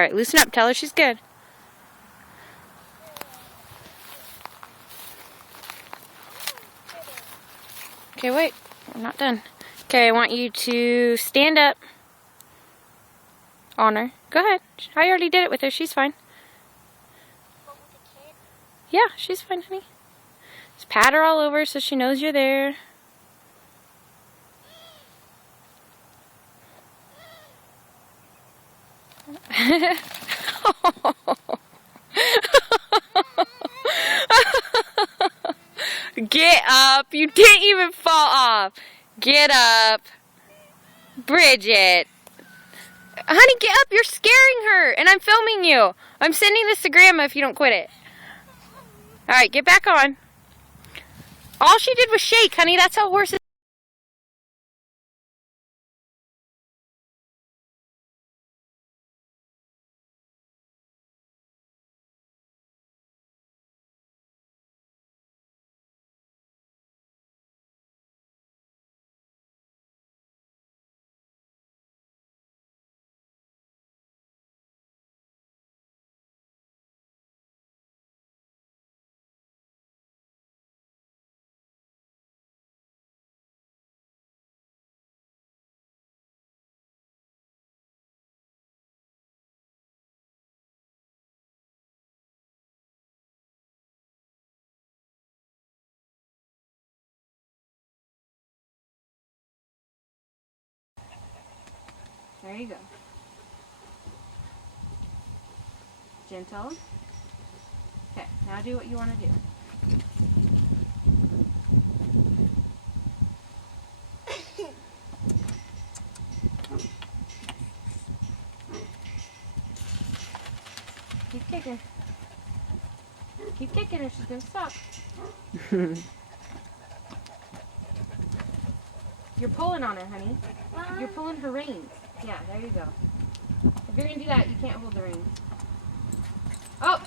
Alright, loosen up. Tell her she's good. Okay, wait. I'm not done. Okay, I want you to stand up on her. Go ahead. I already did it with her. She's fine. Yeah, she's fine, honey. Just pat her all over so she knows you're there. Get up. You didn't even fall off. Get up. Bridget. Honey, get up. You're scaring her. And I'm filming you. I'm sending this to Grandma if you don't quit it. Alright, get back on. All she did was shake, honey. That's how horses... There you go. Gentle. Okay, now do what you want to do. Keep kicking. Keep kicking or she's going to stop. You're pulling on her, honey. You're pulling her reins. Yeah, there you go. If you're going to do that, you can't hold the reins. Oh!